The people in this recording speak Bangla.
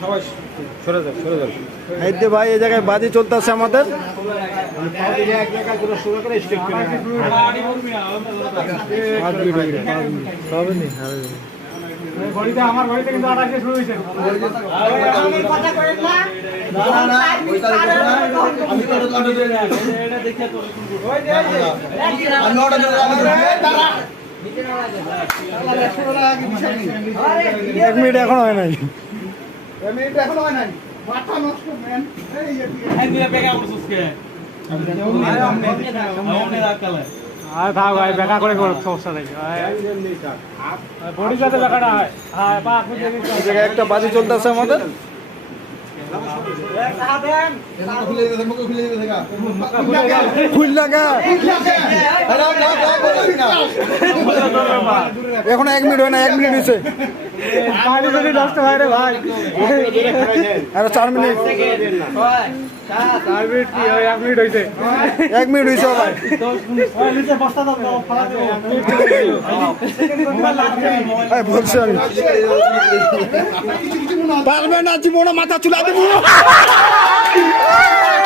সবাই সরে যান এই যে ভাই এই জায়গায় বাজি চলতেছে আমাদের। আমার ঘড়িতে কিন্তু 28 শুরু হয়েছে। এক মিনিট এখনো হয় নাই। বেকা করে সমস্যা নেই বডি যাতে বেকাটা হয়। এই জায়গায় একটা বাজি চলতেছে আমাদের। এখন 1 মিনিট হয় না, 1 মিনিট হয়েছে। নষ্ট হয় রে ভাই, আরো 4 মিনিট। 4 মিনিট কি হয়? 1 মিনিট হয়েছে। 1 মিনিট হয়েছে ভাই। বলছি আমি পারবে না, জীবনে মাথা চুলা দিব।